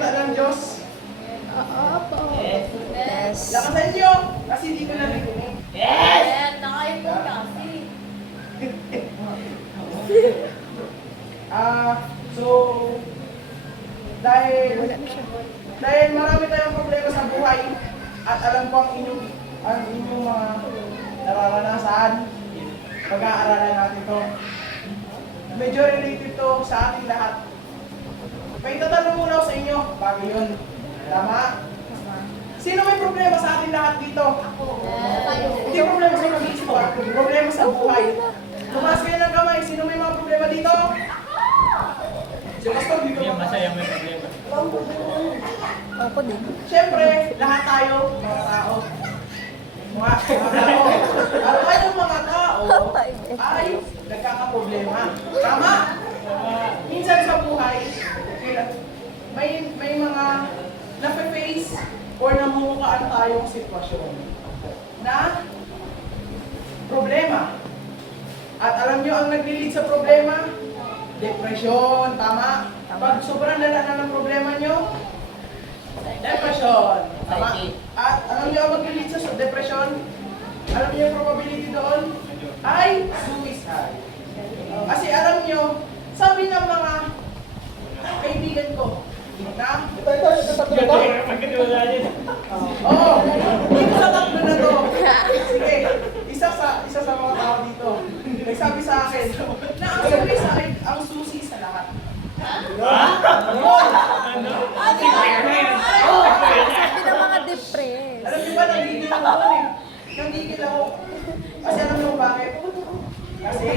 ng Diyos. Opo. Yes. Lakasan nyo! Kasi hindi ko narinig. Yes! Nakain po kasi. So, dahil marami tayong problema sa buhay at alam ko ang inyong mga nararanasan, pag-aaralan natin to. Medyo related to sa ating lahat. May tatanong muna ako sa inyo, bago yun. Tama? Sino may problema sa ating lahat dito? Hindi problema sa pag-iisip, problema sa buhay. Tumaas kayo ng kamay, sino may mga problema dito? Si Pastor, dito Hindi ba? masaya may problema. Ako din. Siyempre, lahat tayo, mga tao. Mga tao. At yung mga tao ay nagkakaproblema. Tama? Minsan sa buhay, may mga nafe-face or namumukaan tayong sitwasyon na problema. At alam nyo ang nag-lead sa problema? Depresyon, tama? Pag sobrang lala na ng problema nyo, depression, tama? At alam nyo ang mag-lead sa depression? Alam nyo yung probability doon? Ay suicide. Kasi alam nyo, sabi ng mga kaibigan ko, na? Magkatiwala niya. Oo, dito sa tatlo na to. Sige, isa sa mga tao dito. Nagsabi sa akin, na ang suicide ang susi sa lahat. Sabi ng mga depressed. Alam niyo ba, nanggigil ako doon eh. Nanggigil ako. Kasi alam niyo bakit? Kasi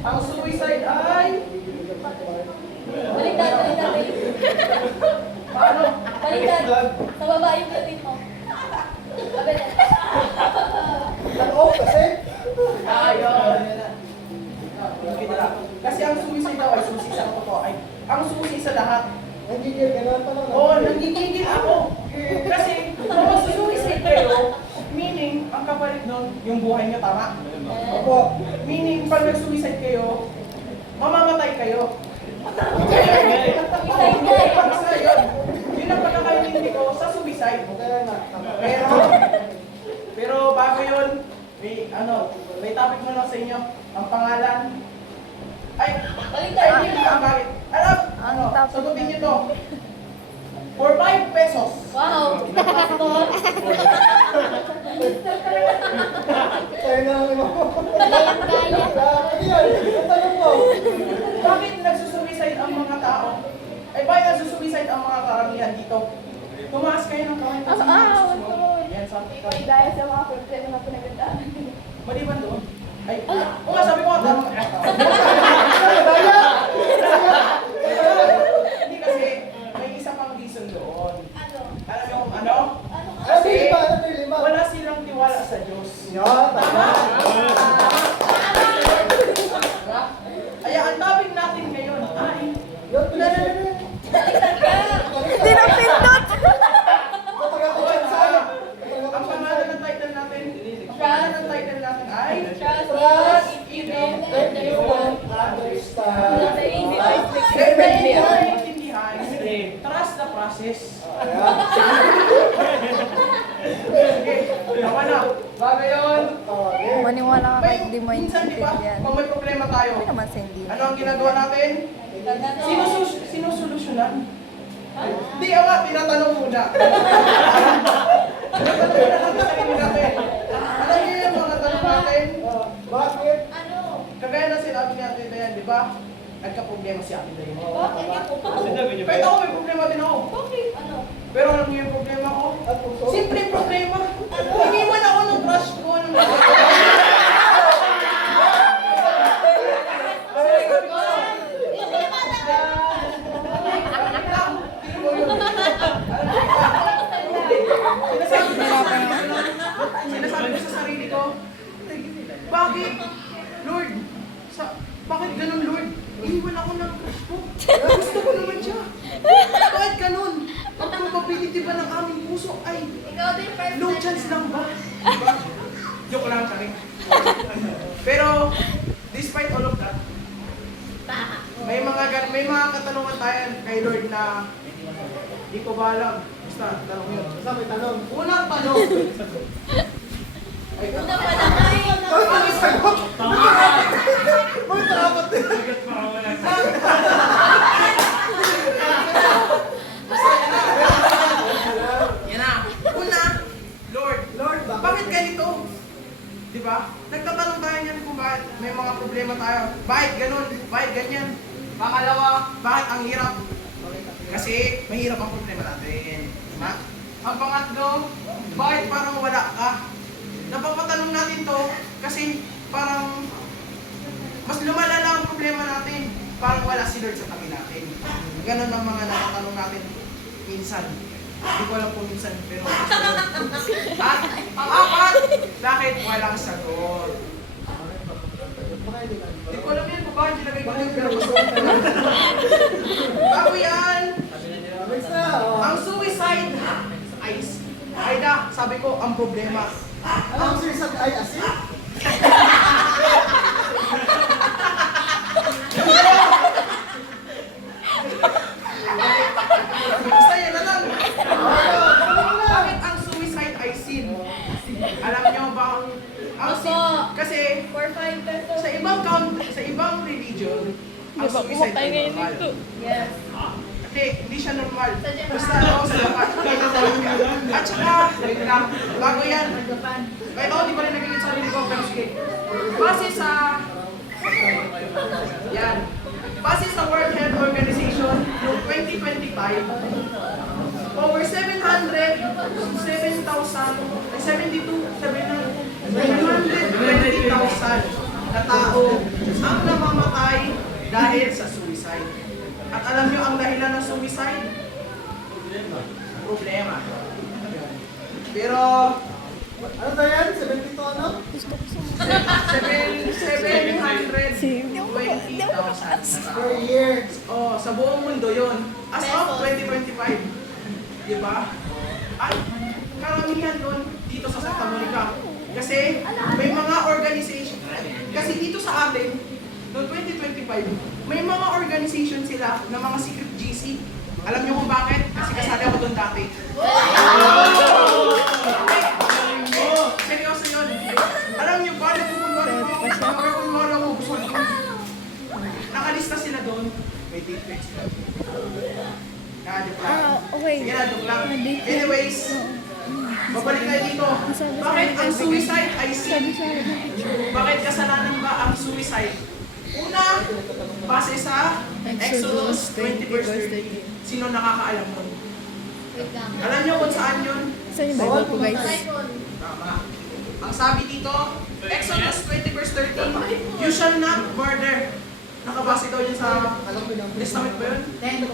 ang suicide ay... Baliktad. Paano? Baliktad. Sa baba yung galing mo. Sabi na. Nag-off kasi? Ayun. Kasi ang suicide daw ay susi sa totoo. Ay, ang susi sa lahat. Nanggigil ka na pala. Oo, nanggigigil ako. Kasi kung mag-suicide kayo, meaning, ang kapalit nun, yung buhay niyo, tama? Opo. Meaning, pag nag-suicide kayo, mamamatay kayo. Suicide ka eh. Basta yun. Yun ang pagkakaintindi ko sa suicide. Pero bago yun, may topic mo lang sa inyo. Ang pangalan, ay, Baliktad. bakit? Alam, Ang topic sagutin niyo to. For 5 pesos. Wow. Pastor. Tayo na lang mo. Gayang-gaya. Yan, ang tanong mo. Bakit nagsusuicide ang mga tao? Ay, bakit nagsusuicide ang mga karamihan dito? Tumaas kayo ng kamay kasi yan, sabi ko. Dahil sa mga problema na pinagandaan. Maliban doon. Ay, oo nga, sabi ko nga, tama. Hindi kasi, may isa pang reason doon. Alam niyo kung ano? Ano yung lima? Ano yung lima? Wala silang tiwala sa Diyos. Yan, tama. Diba? Kaya ang topic natin ngayon ay, Yan, pinanay. Hindi na pindot. ang pangalan ng title natin, ang pangalan ng title natin ay, Trust, even, and You you won't understand. naiintindihan, trust the process. Ayan. Sige, tama na. Bago yun, Okay. Maniwala ka kahit di mo minsan di ba, intindihan. kung may problema tayo, Hindi naman sa hindi. ano ang ginagawa natin? Sinusolusyonan. Hindi, tinatanong muna. Tinatanong muna natin sa sarili natin. Alam niyo yung mga tanong natin? Bakit? Kagaya na sinabi ni Ate Dayan, di ba? Nagka-problema si Ate Dayan. Sinabi niyo ba Kahit yun? ako may problema din ako. Pero alam niyo yung problema ko? At puso? Simple problema. Iniwan ako ng crush ko. Sinasabi ko sa sarili ko, bakit? Lord, bakit ganun, Lord? Iniwan ako ng crush ko. Gusto ko naman siya. Bakit ganun? Ang probability ba ng aming puso ay low chance lang ba? Diba? Joke lang, sorry. Pero, despite all of that, may mga katanungan tayo kay Lord na Hindi ko ba alam. Basta, tanong yun. Basta may tanong. Unang tanong. Ay, Una pa lang ay. Ay, may sagot! Uy, dapat din! Sigat pa ako lang. Yan na. Una, Lord, Lord, bakit ganito? Di ba? Nagtatanong tayo niyan kung bakit may mga problema tayo. Bakit ganun? Bakit ganyan? Pangalawa, bakit ang hirap? Kasi mahirap ang problema natin. Diba? Ang pangatlo, bakit parang wala ka? Napapatanong natin to kasi parang mas lumalala ang problema natin. Parang wala si Lord sa tabi natin. Ganon ang mga natatanong natin minsan. Hindi ko alam kung minsan, pero at pang-apat, bakit walang sagot? Hindi ko alam yan kung bakit nilagay ko yung pero bago yan, Next na! oh. ang suicide ay sabi ko, ang problema. Anong suicide ay asin? Basta yan na lang. Bakit ang suicide ay sin? Alam niyo ba ang sin? Kasi For 5 pesos. sa ibang religion, ang suicide ay normal. Yes. Hindi, hindi siya normal. Sa Japan. Basta ako sa Japan. At saka, wait lang, bago yan. Kahit ako, di pa rin nagiging sarili ko, pero sige. Base sa, yan. Base sa World Health Organization, noong 2025, over 700,000 na tao ang namamatay dahil sa suicide. At alam nyo ang dahilan ng suicide? Problema. Pero, Ano tayo yan? 72 ano? 720,000 Per year. Oh, sa buong mundo yon. As of 2025. Di ba? At karamihan doon dito sa Santa Monica. Kasi may mga organization. Kasi dito sa atin, noong 2025, may mga organization sila na mga secret GC. Alam niyo kung bakit? Kasi kasali ako doon dati. Seryoso yun. Alam niyo ba, nagpupunwari ako, gusto ko. Nakalista sila doon. May date fix sila. Joke lang. Okay. Sige na, joke lang. Anyways, babalik tayo dito. Bakit ang suicide ay sin? Bakit kasalanan ba ang suicide? Una, base sa Exodus 20 verse 13. Sino nakakaalam nun? Wait lang. Alam niyo kung saan yun? Saan yung Bible po guys? iPhone. Tama. Ang sabi dito, Exodus 20 verse 13, you shall not murder. Nakabase daw yun sa Testament ba yun? 10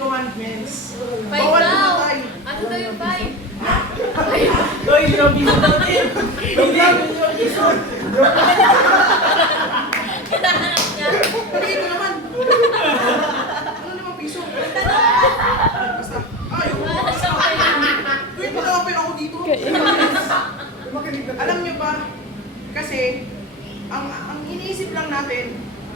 Commandments. 5 Bawal daw. pumatay. Ano daw yung 5? Hoy, yung piso daw din. Hinahanap niya. Hindi ito naman. Ano naman piso? Basta, ayun. Tuwing pinakapin ako dito. Alam niyo ba, kasi, ang iniisip lang natin,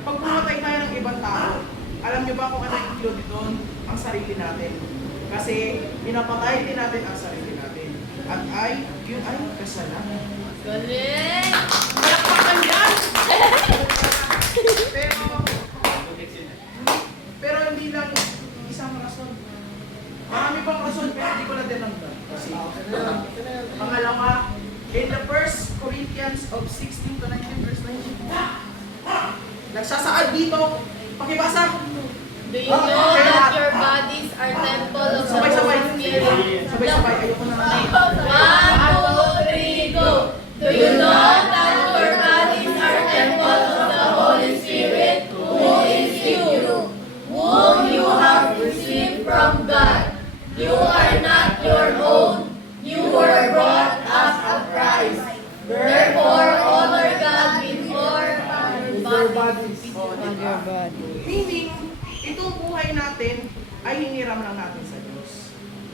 pag pumatay tayo ng ibang tao, alam niyo ba kung ano yung include doon? Ang sarili natin. Kasi, pinapatay din natin ang sarili natin. At yun ay kasalanan. Galing! Malakpakan yan! Pero hindi lang isang rason. Marami pang rason, pero hindi ko na dinamdam. Kasi, pangalawa, in the 1 Corinthians of 16 to 19 verse 19. Nagsasaad dito, pakibasa. Do you know that your bodies are temple of the Sabay-sabay. Holy Spirit? Sabay-sabay, ayoko na nga. 1, 2, 3, go! Do you know that your bodies are temple of the Holy Spirit, who is you, whom you have received from God? You are not your own. You were bought at a price. Therefore, honor God before your bodies. Meaning, itong buhay natin ay hiniram lang natin sa Diyos.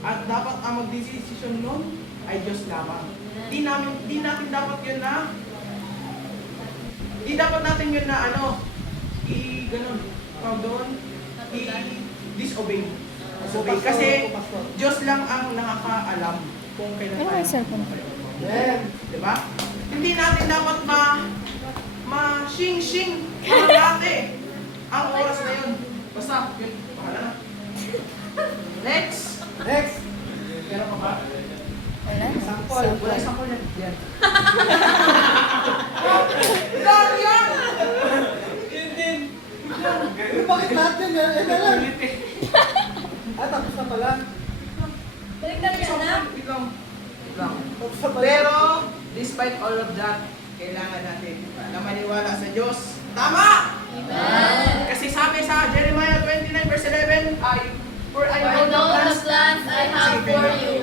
At dapat ang magdesisyon nun ay Diyos lamang. Di natin dapat yun na, di dapat natin yun na ganun, doon, i-disobey. Disobey. Kasi Diyos lang ang nakakaalam kung kailan Ano tayo yung cellphone? Diba? Hindi natin dapat ma-shing-shing dati ang oras na yun. Basta, yun, bahala na. Next! Next! Meron ka ba? Wala. Sample. Wala isang call yan. Yan. Dami yan! Bakit natin yan? Tapos na pala. Balik na rin na. Wait lang. Wait lang. Tapos na pala. Pero, despite all of that, kailangan natin na maniwala sa Diyos. Tama! Amen. Kasi sabi sa Jeremiah 29 verse 11, For I I know know the the plans plans I have for you.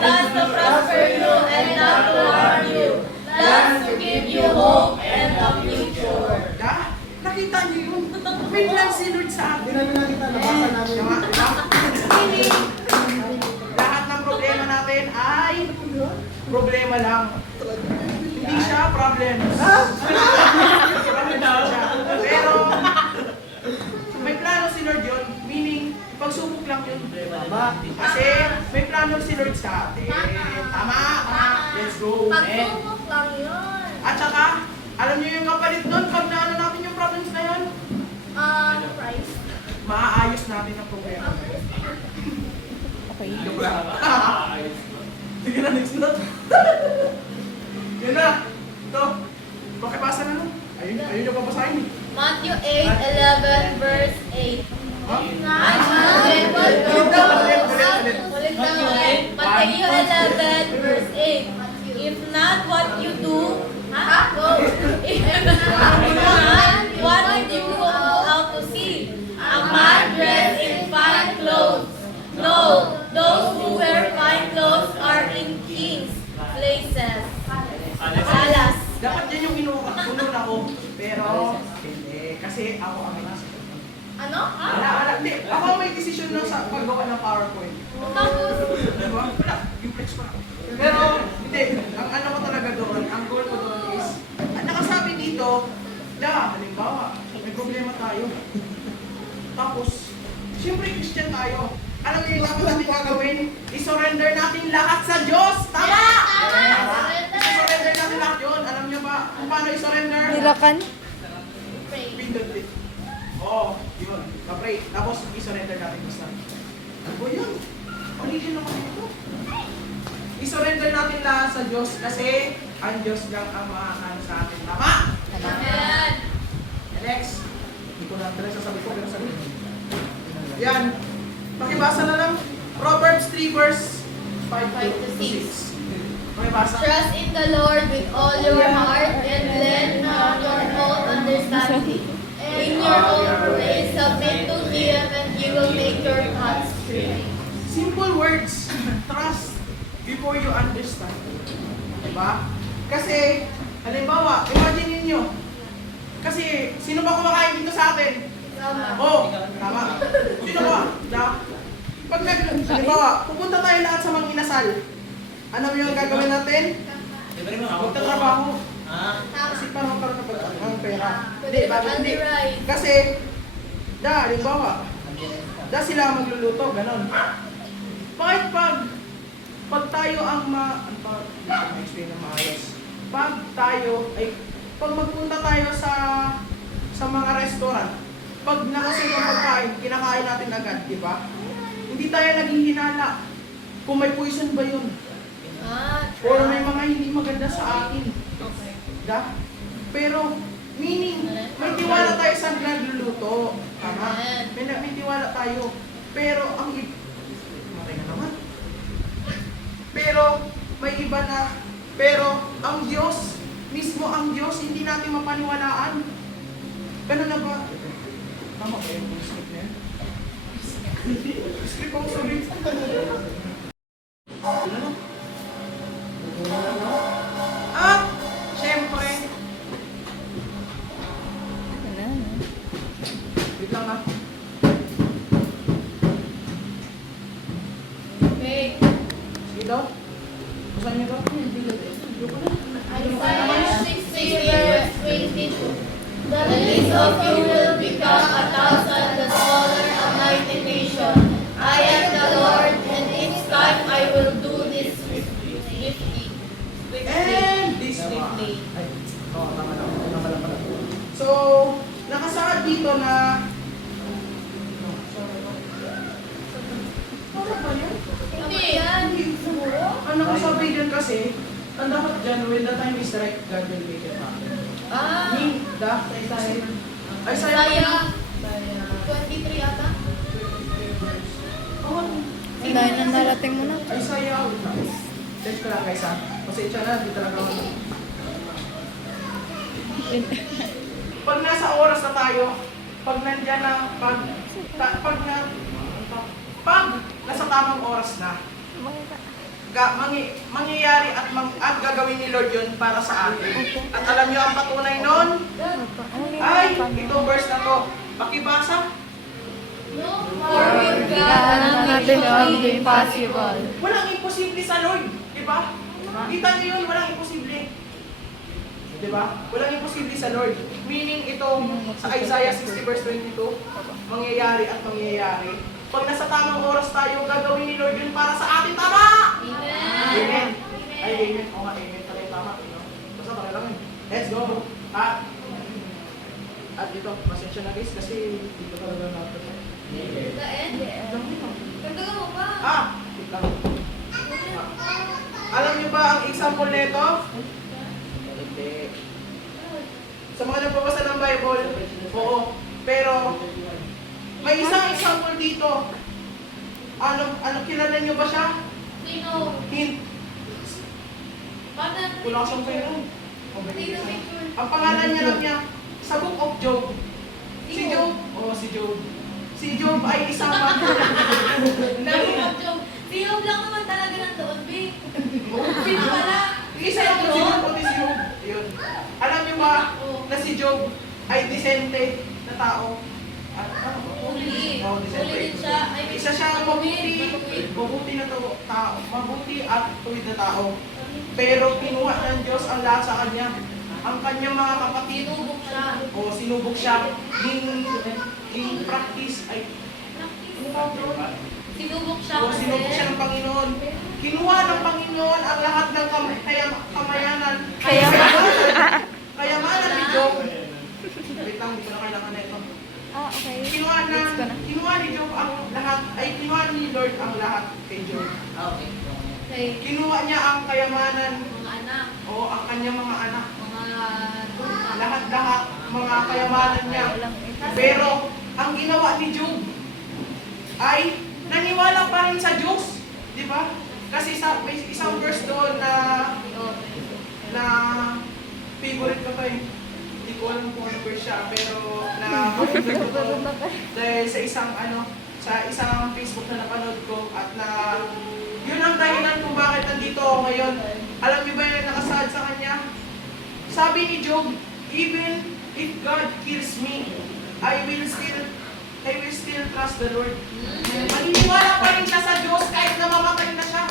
Plans to prosper you and not to harm you. Plans to give you hope and a future. Da, nakita niyo yun? May plan si Lord sa Hindi atin. namin nakita, nabasa namin. Tama, diba? Lahat ng problema natin ay problema lang. Hindi siya problems. Pero, may plano si Lord yun, meaning, pagsubok lang yun. Tama. Kasi, may plano si Lord sa atin. Tama, tama. Let's go. Amen. Pagsubok lang yun. At saka, alam niyo yung kapalit nun, pag naano natin yung problems na yun, Price. maaayos natin ang problema. Okay. Joke lang. Sige na, next na. Yun na. Ito. Pakipasa na nun. Ayun yung papasahin. Matthew 8:11 verse 8. Huh? Ulit lang ulit. Matthew 11 verse 8. If not what you do, if not what you go out to see, a man dressed in fine clothes. No, those who wear fine clothes are in kings' places. Alas. Dapat yan yung inunod ako. Pero, hindi. Kasi ako ang may decision. Ano? Wala. Hindi. Ako ang may decision na sa paggawa ng PowerPoint. Tapos, Diba? Wala. Yung flex ko na. Pero, hindi. Ang ano ko talaga doon, ang goal ko doon is, at nakasabi dito, halimbawa, may problema tayo. Tapos, siyempre Christian tayo. Alam niyo yung dapat natin gagawin? I-surrender natin lahat sa Diyos! Tama! I-surrender natin lahat yun. Alam niyo ba kung paano i-surrender? Nilakan? Pindot it. Oo, yun. Kapray. Tapos, i-surrender natin basta. Ano yun? Ulitin naman ito. I-surrender natin lahat sa Diyos kasi ang Diyos lang ang makakano sa atin. Tama? Amen. Next. Hindi ko na talaga sasabi ko, pero sabi ko. Yan. Pakibasa na lang. Proverbs 3 verse 5 to 6. Pakibasa. Trust in the Lord with all your heart and lean not on your own understanding. In your own way, submit to Him and He will make your paths straight. Simple words. Trust before you understand. Diba? Kasi, halimbawa, imagine ninyo. Kasi, sino ba kumakain dito sa atin? Oh, tama. Sino ba? Pag halimbawa, pupunta tayo lahat sa mga inasal. Ano yung gagawin natin? Magtatrabaho. Kasi para magkaroon ng pera. Hindi, bakit hindi? Kasi, halimbawa, sila magluluto, ganon. Bakit pag tayo ang ma-explain na maayos. Pag magpunta tayo sa mga restaurant, pag nakasunod ang pagkain, kinakain natin agad, di ba? Hindi tayo naging hinala kung may poison ba yun. Or may mga hindi maganda sa atin. Da? Pero, meaning, may tiwala tayo sa nagluluto. Tama? May tiwala tayo. Pero, matay na naman. Pero, may iba na, pero, ang Diyos, mismo ang Diyos, hindi natin mapaniwalaan. Ganun na ba? Tama ba yung script na yan? Script ang sulit. At, syempre, Wala na. wait lang ha. Wait. Sige daw. Basahin niyo daw. Isaiah 60 verse 22. The least of you will become 1,000, the smaller among ang nakasabi dyan kasi, ang dapat dyan, when the time is right, God will make it happen. Mean, Isaiah 23 ata? Oh, Ang dahil nang narating mo na. Isaiah, check ko lang guys ha. Pasensya na, di talaga ako. Pag nasa oras na tayo, pag nandyan na, pag nasa tamang oras na, mangyayari at gagawin ni Lord yun para sa atin. At alam niyo ang patunay nun? Ay, ito verse na to. Pakibasa. For with God, nothing shall be impossible. Walang imposible sa Lord. Diba? Kita niyo yun, walang imposible. Diba? Walang imposible sa Lord. Meaning itong sa Isaiah 60 verse 22, mangyayari at mangyayari. Pag nasa tamang oras tayo, gagawin ni Lord yun para sa atin. Tama! Amen. Ay, amen. O nga, amen. Tala yung tama. Basta pala lang yun. Let's go. At ito, pasensya na guys kasi dito talaga natin. The end? Ganda mo pa. Wait lang. Alam niyo ba ang example nito? Hindi. Sa mga nagbabasa ng Bible, oo. Pero, may isang example dito. Ano kilala niyo ba siya? Sino? Hint. Paano? Wala siyang pera. Sino picture? Ang pangalan niya lang niya, sa Book of Job. Si Job. Oo, si Job. Si Job ay isang Naging joke. Si Job lang naman talaga nandoon, Vic. Sino pala? Isa lang si Job, pati si Job. Yun. Alam niyo ba na si Job ay decente na tao? Uli. Oo, Uli decente. din siya. Ay, Isa siyang mabuti na tao, mabuti at tuwid na tao. Pero kinuha ng Diyos ang lahat sa kanya. Ang kanyang mga kapatid, Sinubok siya. sinubok siya, in practice, ay, ano ba bro? Sinubok siya kasi. Sinubok siya ng Panginoon. Kinuha ng Panginoon ang lahat ng kamayanan. Kayamanan ni Job. Wait lang, hindi ko na kailangan na ito. Okay. Kinuha ni Job ang lahat, kinuha ni Lord ang lahat kay Job. Okay. Kinuha niya ang kayamanan, Mga anak. o ang kanyang mga anak. Mga Lahat-lahat, mga kayamanan niya. Pero, ang ginawa ni Job ay naniwala pa rin sa Diyos. Di ba? Kasi may isang verse doon na favorite ko to eh. Hindi ko alam kung ano verse siya, pero favorite ko to dahil sa isang Facebook na napanood ko at yun ang dahilan kung bakit nandito ako ngayon. Alam niyo ba yung nakasahad sa kanya? Sabi ni Job, even if God kills me, I will still trust the Lord. Maniniwala pa rin siya sa Diyos kahit namamatay na siya.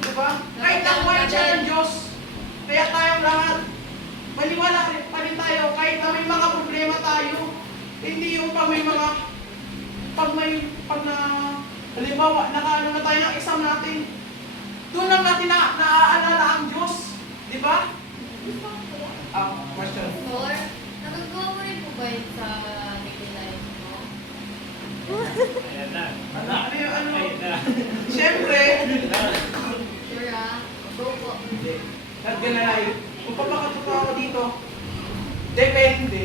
Diba? Kahit nakuha siya ng Diyos. Kaya tayong lahat, maniwala pa rin tayo kahit na may mga problema tayo. Hindi yung halimbawa, nakaano na tayo ng exam natin. Doon lang natin naaalala ang Diyos. Diba? Question. Or, nagagawa mo rin po ba yun sa daily life mo? Ayan na. Ayan na. Siyempre, Sure ah. Go po. not gonna lie, kung papakatuto ako dito, depende.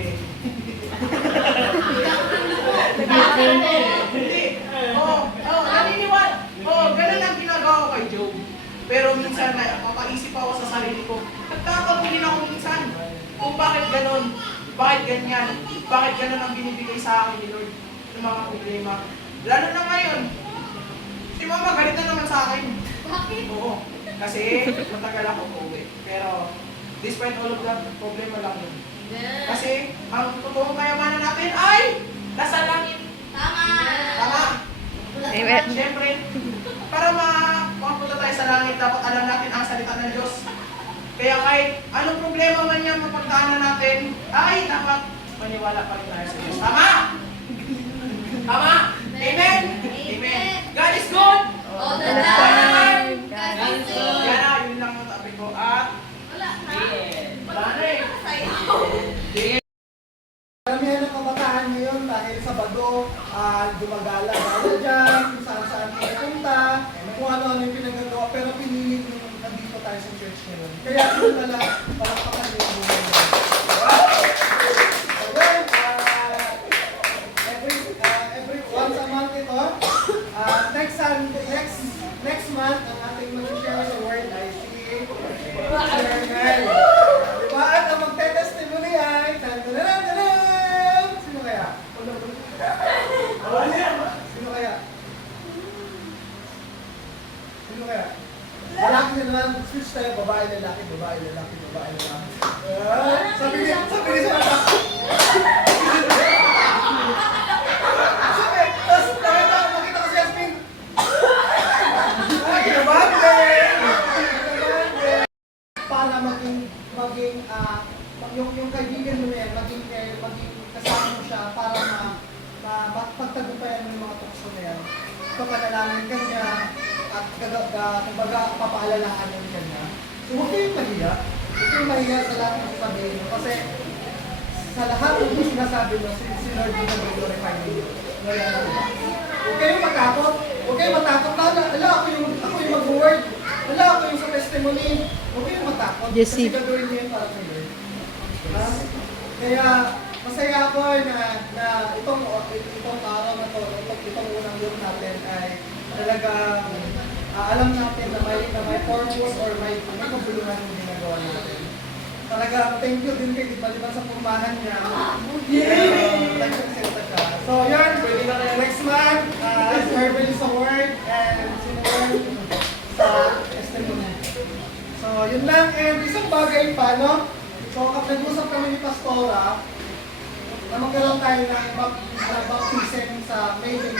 Hindi. Naniniwala. Ganun ang ginagawa ko kay Job. Pero minsan, papaisip ako sa sarili ko. Nagtatanong din ako minsan kung bakit ganun, bakit ganyan, bakit ganun ang binibigay sa akin ni Lord ng mga problema. Lalo na ngayon, si Mama galit na naman sa akin. Bakit? Oo. Kasi matagal ako uuwi. Pero despite all of that, problema lang yun. Kasi ang totoong kayamanan natin ay nasa langit. Tama! Tama? Amen. Siyempre, para makapunta tayo sa langit, dapat alam natin ang salita ng Diyos. Kaya kahit anong problema man yung mapagdaanan natin, ay dapat maniwala pa rin tayo sa Diyos. Tama? Tama? Amen? Amen. God is good! All the time! God is good! Yan na, yun lang ang topic ko. At, Wala na. wala na eh. Karamihan ng kabataan ngayon dahil sa bago, gumagala-gala dyan, kung saan-saan pupunta, kung ano-ano yung pinagagawa, pero pinili need nung nandito tayo sa church ngayon. Kaya yun na lang, palakpakan niyo yung buhay niyo. Okay, every once a month ito. Next month, ang ating mag-share sa word ay si Sir Mel. Diba? At ang magte-testimony ay sino kaya? Sino kaya? Sino kaya? Lalaki na naman, switch tayo, babae, lalaki, babae, lalaki, babae, lalaki. Sabi ni sa mata. Sabi, tapos nakita ko si Yasmin. Ay, kinabante! Para yung kaibigan mo yan, maging kasama mo siya para mapagtagumpayan mo yung mga tukso na yan. Ito panalangin ka niya at kumbaga papaalalahan mo ka niya. So huwag kayong mahiya. Huwag kayong mahiya sa lahat ng sabihin mo. Kasi sa lahat ng sinasabi mo, si Lord yung nag-glorify mo. Huwag kayong matakot. Huwag kayong matakot. Ala, ako yung mag-word. Ala, ako yung sa testimony. Huwag kayong matakot. Kasi gagawin niyo yun para sa Lord. Kaya masaya ako na itong araw na to, itong unang group natin ay talagang alam natin na may purpose or may kabuluhan yung ginagawa natin. Talagang thank you din kay Diba sa purmahan niya. Yay! Thank you kasi siya. So yan, next month, Herbal sa word and sinword sa testimony. So yun lang, and isang bagay pa, no? So kapag nag-usap kami ni Pastora, na magkaroon tayo ng baptism sa May 26.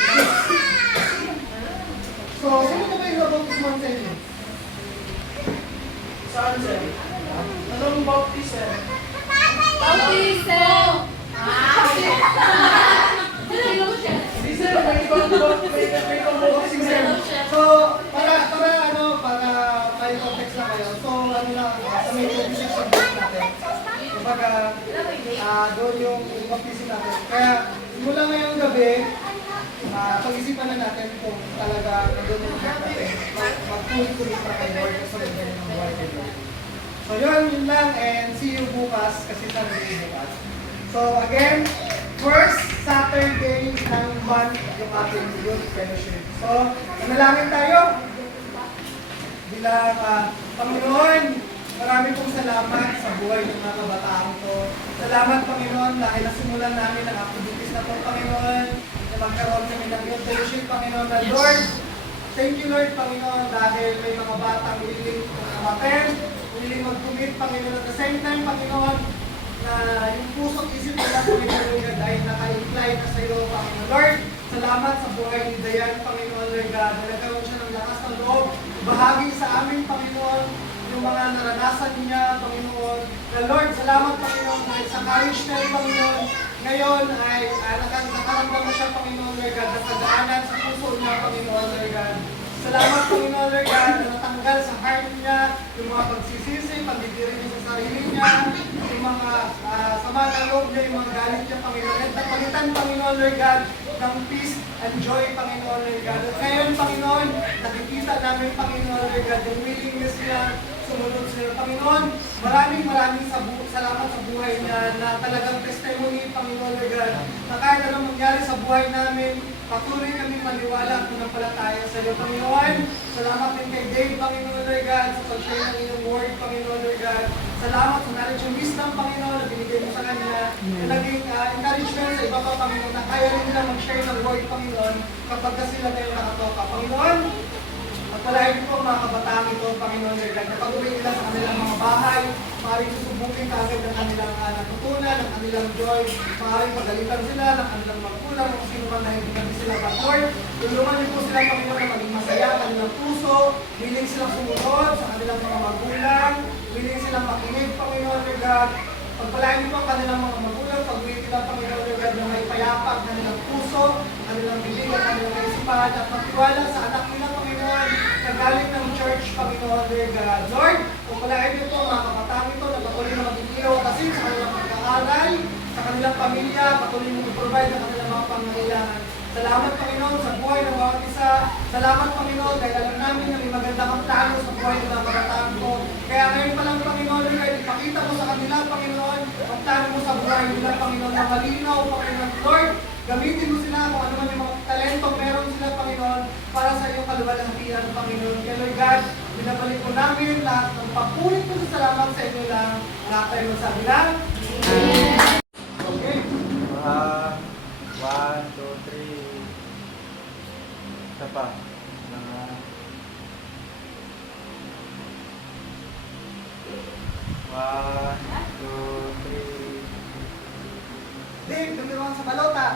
So, sino na ba yung baptism sa inyo? Saan, sir? Anong baptism? Bautism! Hindi, sir. May ibang baptism, sir. So, para may context na kayo. So, sa May 26 yung date natin. Kumbaga, doon yung baptism natin. Kaya, simula ngayong gabi, pag-isipan na natin kung talaga nandun yung date natin. Mag-tuloy-tuloy pa kay Lord sa mga ng buhay kay Lord. So, yun lang, and see you bukas kasi Sunday bukas. So, again, first Saturday ng month yung ating youth fellowship. So, manalangin tayo. Bilang Panginoon, marami pong salamat sa buhay ng mga kabataan ko. Salamat, Panginoon, dahil nasimulan namin ang activities na po, Panginoon, na magkaroon kami ng youth fellowship, Panginoon, na Lord. Thank you, Lord, Panginoon, dahil may mga batang willing umattend, willing mag-commit, Panginoon, at the same time, Panginoon, na yung puso't isip nila, Panginoon, ay naka-incline na sa iyo, Panginoon. Lord, salamat sa buhay ni Dayan, Panginoon, Lord God, na nagkaroon siya ng lakas ng loob, bahagi sa amin, Panginoon, yung mga naranasan niya, Panginoon. Na Lord, salamat, Panginoon, dahil sa courage na yun, Panginoon, ngayon ay nakaramdam mo siya, Panginoon, Lord God, na kagaanan sa puso niya, Panginoon, Lord God. Salamat, Panginoon, Lord God, na natanggal sa heart niya yung mga pagsisisi, pagdidiri niya sa sarili niya, yung mga sama ng loob niya, yung mga galit niya, Panginoon. At napalitan, Panginoon, Lord God, ng peace and joy, Panginoon, Lord God. At ngayon, Panginoon, nakikita namin, Panginoon, Lord God, yung willingness niya sumunod sa iyo, Panginoon. Maraming salamat sa buhay niya na talagang testimony, Panginoon, Lord God, na kahit anong mangyari sa buhay namin, patuloy kami maniwala at manampalataya sa iyo, Panginoon. Salamat din kay Dave, Panginoon, Lord God, sa pag-share ng iyong word, Panginoon, Lord God. Salamat sa knowledge and wisdom, Panginoon, na binigay mo sa kanila. Na naging encouragement sa iba pa, Panginoon, na kaya rin nila mag-share ng word, Panginoon, kapag sila tayo nakatoka. Panginoon, pagpalain po ang mga kabataan ito, Panginoon, Lord God, na pag-uwi nila sa kanilang mga bahay, maaaring susubukin kagad ng kanilang natutunan, ng kanilang joy, maaaring pagalitan sila ng kanilang magkulang, kung sino man na hindi kami sila. But Lord, tulungan niyo po sila, Panginoon, na maging masaya ang kanilang puso, willing silang sumunod sa kanilang mga magulang, willing silang makinig, Panginoon, Lord God. Pagpalain niyo po ang kanilang mga magulang, pag-uwi nila, Panginoon, Lord God, na may payapa ang kanilang puso, kanilang bibig, at kanilang kaisipan, at magtiwala sa anak nila, Panginoon, na galing ng church, Panginoon, Lord God. Lord, pagpalain niyo po mga kabataan ito na patuloy na mag-iiyaw kasi sa kanilang pagkakaral, sa kanilang pamilya, patuloy mo i-provide ang kanilang mga pangangailangan. Salamat, Panginoon, sa buhay ng bawat isa. Salamat, Panginoon, dahil alam namin na may magandang ang plano sa buhay ng mga kabataan ko. Kaya ngayon pa lang, Panginoon, kahit ipakita mo sa kanila, Panginoon, ang plano mo sa buhay nila, Panginoon, na malinaw, Panginoon, Lord, gamitin mo sila kung ano man yung mga talento meron sila, Panginoon, para sa iyong kaluwalhatian, Panginoon. Kaya, Lord God, binabalik po namin lahat ng papulit po sa salamat sa inyo lang. Lahat tayo magsabi lang. Okay. 1, 2, 3. Isa pa. One, two, three. Dave, tumiruan sa balota.